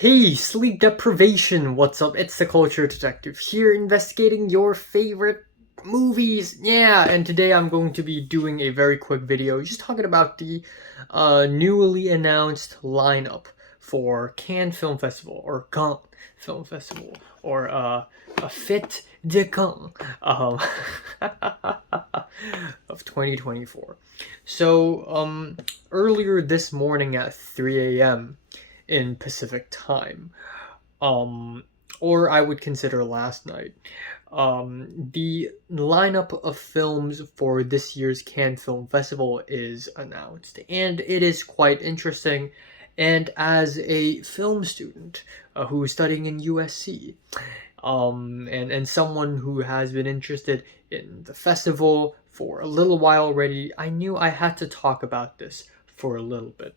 Hey, sleep deprivation, what's up? It's the Culture Detective here investigating your favorite movies. Yeah, and today I'm going to be doing a very quick video just talking about the newly announced lineup for Cannes Film Festival or Cannes Film Festival or a Fête de Cannes um, of 2024. So, earlier this morning at 3 a.m. in Pacific time, um, or I would consider last night. The lineup of films for this year's Cannes Film Festival is announced, and it is quite interesting. And as a film student who's studying in USC, and someone who has been interested in the festival for a little while already, I knew I had to talk about this for a little bit.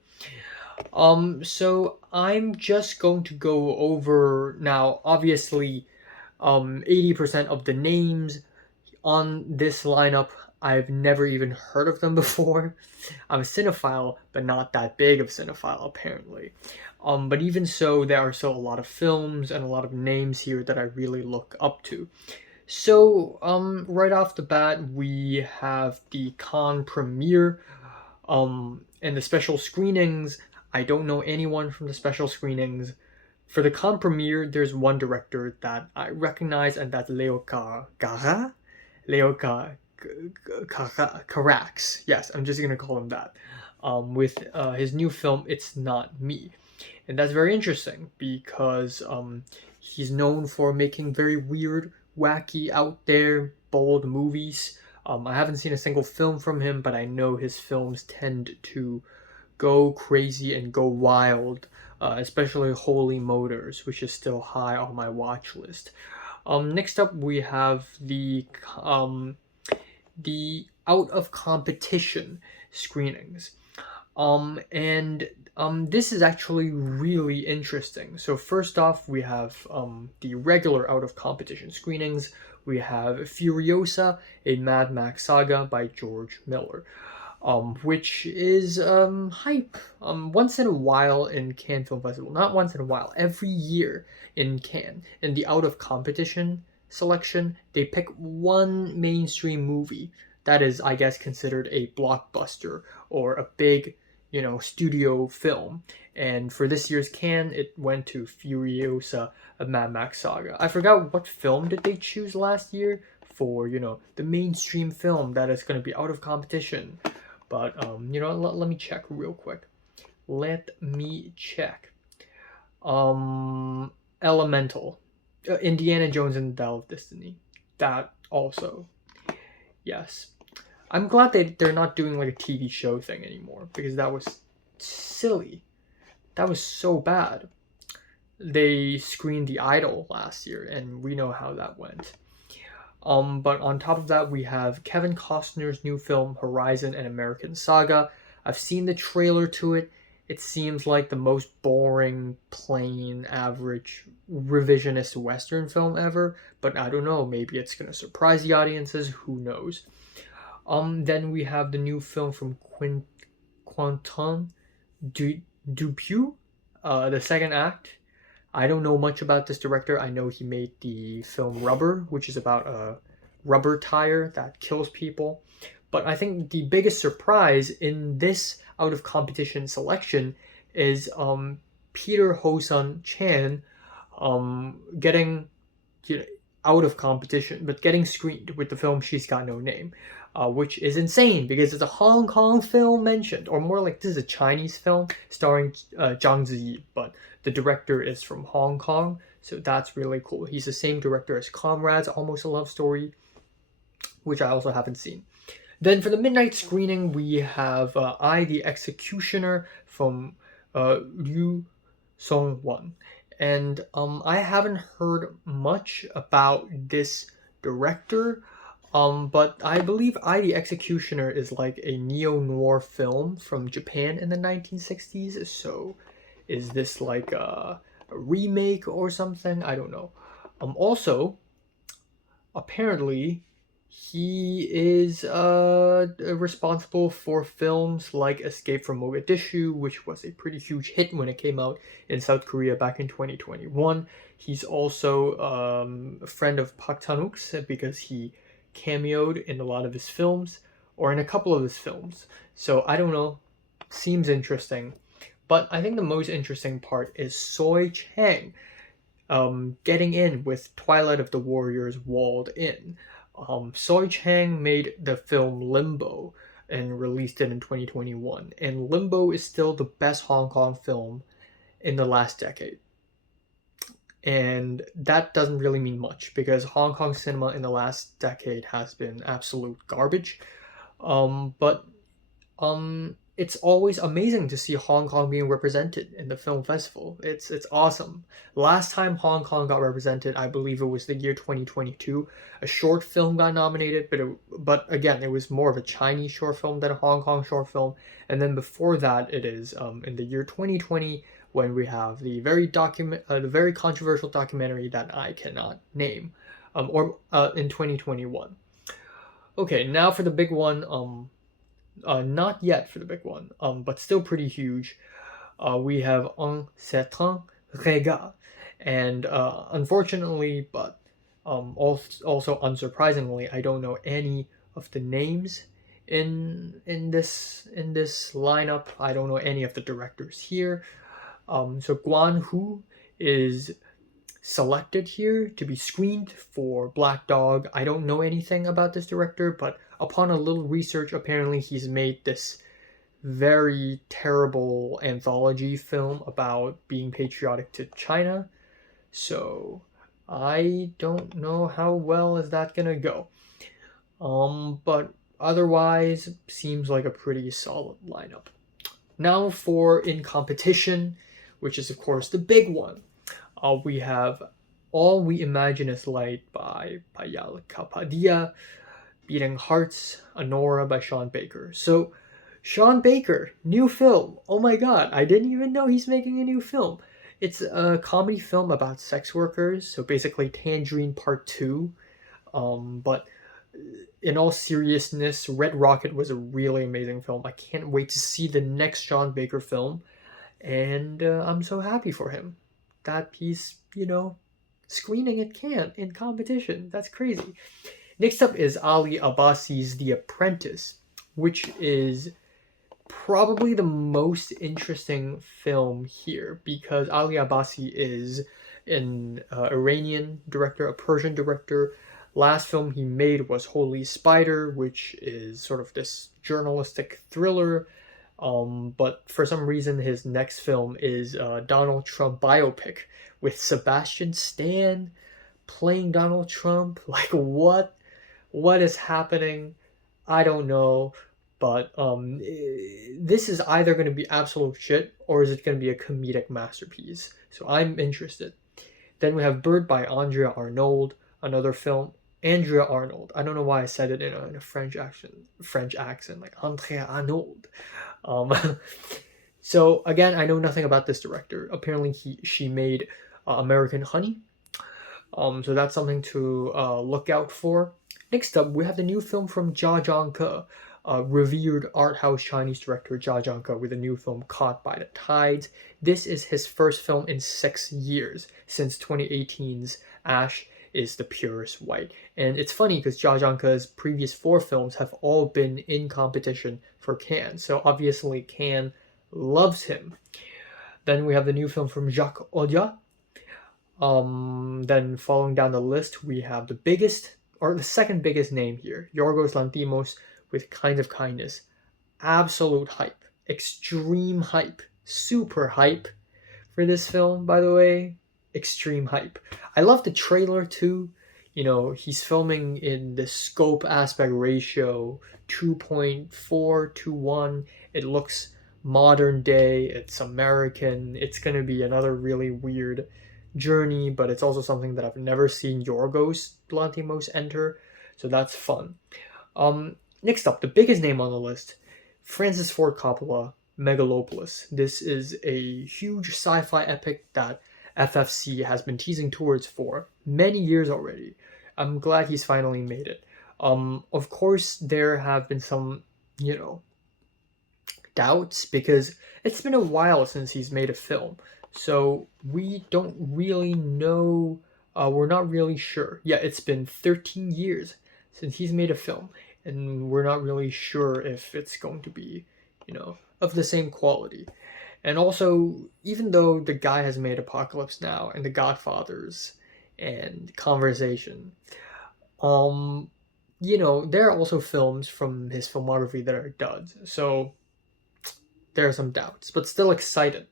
So I'm just going to go over now, obviously, 80% of the names on this lineup, I've never even heard of them before. I'm a cinephile, but not that big of a cinephile, apparently. But even so, there are still a lot of films and a lot of names here that I really look up to. So, right off the bat, we have the Cannes premiere, and the special screenings. I don't know anyone from the special screenings. For the Cannes premiere, there's one director that I recognize, and that's Leo Cara? Leo Carax. Yes, I'm just gonna call him that. With his new film, It's Not Me. And that's very interesting because he's known for making very weird, wacky, out there, bold movies. I haven't seen a single film from him, but I know his films tend to go crazy and go wild, especially Holy Motors, which is still high on my watch list. Next up, we have the out of competition screenings. And this is actually really interesting. So first off, we have the regular out of competition screenings. We have Furiosa, a Mad Max saga by George Miller, which is hype. Once in a while in Cannes Film Festival, not once in a while, every year in Cannes, in the out of competition selection, they pick one mainstream movie that is, I guess, considered a blockbuster or a big, studio film. And for this year's Cannes, it went to Furiosa, a Mad Max saga. I forgot what film did they choose last year for, the mainstream film that is going to be out of competition. But let me check real quick. Let me check. Elemental, Indiana Jones and the Dial of Destiny. That also, yes. I'm glad they're not doing like a TV show thing anymore because that was silly. That was so bad. They screened The Idol last year, and we know how that went. But on top of that, we have Kevin Costner's new film, Horizon: An American Saga. I've seen the trailer to it. It seems like the most boring, plain, average, revisionist Western film ever, but I don't know. Maybe it's going to surprise the audiences. Who knows? Then we have the new film from Quentin Dupieux, the second act. I don't know much about this director. I know he made the film Rubber, which is about a rubber tire that kills people. But I think the biggest surprise in this out of competition selection is Peter Hosun Chan getting, out of competition, but getting screened with the film She's Got No Name, which is insane because it's a Hong Kong film mentioned, or more like this is a Chinese film starring Zhang Ziyi, but the director is from Hong Kong, so that's really cool. He's the same director as Comrades, Almost a Love Story, which I also haven't seen. Then for the midnight screening, we have I, the Executioner from Liu Song-wan. And I haven't heard much about this director, but I believe I, the Executioner is like a neo-noir film from Japan in the 1960s. So is this like a remake or something? I don't know. Also, apparently, He is responsible for films like Escape from Mogadishu, which was a pretty huge hit when it came out in South Korea back in 2021. He's also a friend of Park Chan-wook's because he cameoed in a lot of his films, or in a couple of his films. So I don't know, seems interesting. But I think the most interesting part is Soi Chang getting in with Twilight of the Warriors Walled In. Soi Chang made the film Limbo and released it in 2021. And Limbo is still the best Hong Kong film in the last decade. And that doesn't really mean much because Hong Kong cinema in the last decade has been absolute garbage. But it's always amazing to see Hong Kong being represented in the film festival. It's awesome. Last time Hong Kong got represented, I believe it was the year 2022. A short film got nominated, but again, it was more of a Chinese short film than a Hong Kong short film. And then before that, it is in the year 2020 when we have the very controversial documentary that I cannot name, or in 2021. Okay, now for the big one. Not yet for the big one, but still pretty huge. We have Un Certain Regard, and unfortunately, but also unsurprisingly, I don't know any of the names in this lineup. I don't know any of the directors here. So Guan Hu is selected here to be screened for Black Dog. I don't know anything about this director, but upon a little research, apparently he's made this very terrible anthology film about being patriotic to China. So I don't know how well is that gonna go. But otherwise, seems like a pretty solid lineup. Now for In Competition, which is of course the big one. We have All We Imagine Is Light by Payal Kapadia, Beating Hearts, Anora by Sean Baker. So, Sean Baker, new film. Oh my god, I didn't even know he's making a new film. It's a comedy film about sex workers, so basically Tangerine Part 2. But in all seriousness, Red Rocket was a really amazing film. I can't wait to see the next Sean Baker film, and I'm so happy for him that he's, screening at Cannes in competition. That's crazy. Next up is Ali Abbasi's The Apprentice, which is probably the most interesting film here because Ali Abbasi is an Iranian director, a Persian director. Last film he made was Holy Spider, which is sort of this journalistic thriller. But for some reason, his next film is Donald Trump biopic with Sebastian Stan playing Donald Trump. Like, what? What is happening? I don't know. But this is either going to be absolute shit or is it going to be a comedic masterpiece? So I'm interested. Then we have Bird by Andrea Arnauld, another film. Andrea Arnold. I don't know why I said it in a French accent, like Andrea Arnold. Um, so again, I know nothing about this director. Apparently, she made American Honey. So that's something to look out for. Next up, we have the new film from Jia Zhangke, revered art house Chinese director Jia Zhangke with a new film Caught by the Tides. This is his first film in 6 years since 2018's Ash is the Purest White. And it's funny because Jia Zhangke's previous 4 films have all been in competition for Cannes. So obviously Cannes loves him. Then we have the new film from Jacques Audiard. Then following down the list, we have the second biggest name here, Yorgos Lanthimos with Kind of Kindness. Absolute hype. Extreme hype. Super hype for this film, by the way. Extreme hype. I love the trailer too. He's filming in the scope aspect ratio 2.4 to 1. It looks modern day. It's American. It's going to be another really weird journey, but it's also something that I've never seen Yorgos Lanthimos enter. So that's fun. Next up, the biggest name on the list, Francis Ford Coppola, Megalopolis. This is a huge sci-fi epic that FFC has been teasing towards for many years already. I'm glad he's finally made it. Of course, there have been some, doubts because it's been a while since he's made a film. So we don't really know. We're not really sure. Yeah, it's been 13 years since he's made a film, and we're not really sure if it's going to be, of the same quality. And also, even though the guy has made Apocalypse Now and The Godfathers and Conversation, um, there are also films from his filmography that are duds. So there are some doubts, but still excited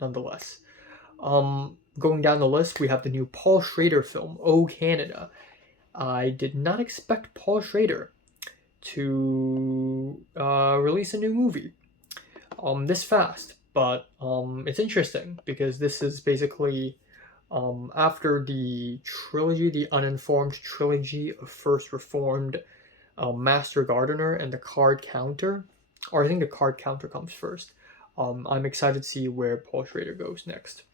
nonetheless. Going down the list, we have the new Paul Schrader film, Oh Canada. I did not expect Paul Schrader to release a new movie this fast, but it's interesting because this is basically after the trilogy, the Uninformed trilogy of First Reformed, Master Gardener, and the Card Counter, or I think the Card Counter comes first. I'm excited to see where Paul Schrader goes next.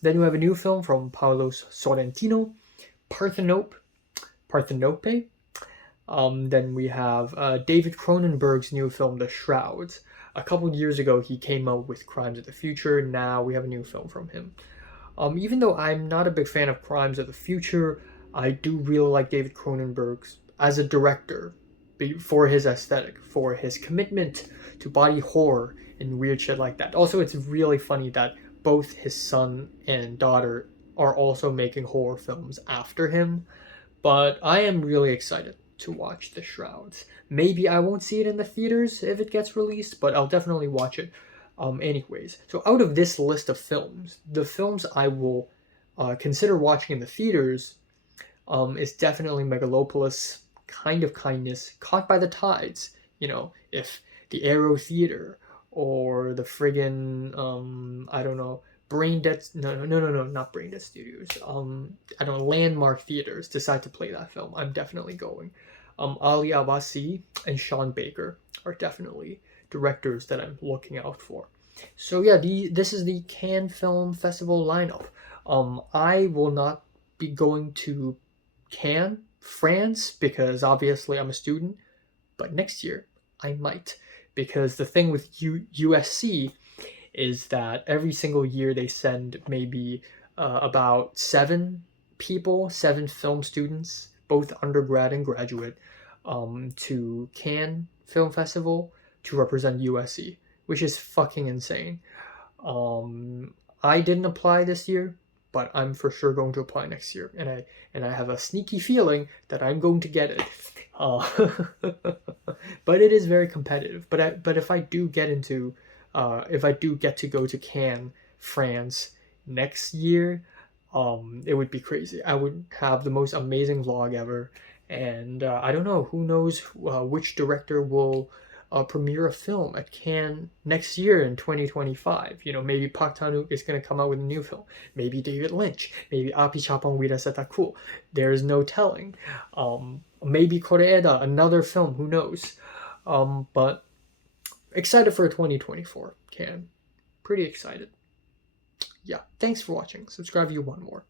Then we have a new film from Paolo Sorrentino, Parthenope. Then we have David Cronenberg's new film, The Shrouds. A couple years ago, he came out with Crimes of the Future. Now we have a new film from him. Even though I'm not a big fan of Crimes of the Future, I do really like David Cronenberg as a director for his aesthetic, for his commitment to body horror and weird shit like that. Also, it's really funny that both his son and daughter are also making horror films after him. But I am really excited to watch The Shrouds. Maybe I won't see it in the theaters if it gets released, but I'll definitely watch it anyways. So out of this list of films, the films I will consider watching in the theaters is definitely Megalopolis, Kind of Kindness, Caught by the Tides. If the Arrow Theater or the friggin' I don't know, Brain Dead, no, not Brain Dead Studios. I don't know, Landmark Theaters decide to play that film, I'm definitely going. Ali Abbasi and Sean Baker are definitely directors that I'm looking out for. So yeah, this is the Cannes Film Festival lineup. I will not be going to Cannes, France, because obviously I'm a student, but next year I might, because the thing with USC is that every single year they send maybe about 7 film students, both undergrad and graduate, to Cannes Film Festival to represent USC, which is fucking insane. I didn't apply this year, but I'm for sure going to apply next year, and I have a sneaky feeling that I'm going to get it. But it is very competitive. But if I do get to go to Cannes, France next year, it would be crazy. I would have the most amazing vlog ever, and I don't know. Who knows which director will premiere a film at Cannes next year in 2025. Maybe Park Chan-wook is going to come out with a new film. Maybe David Lynch. Maybe Api Chapong Wira Setaku. There's no telling. Maybe Koreeda, another film. Who knows? But excited for 2024 Cannes. Pretty excited. Yeah, thanks for watching. Subscribe if you want more.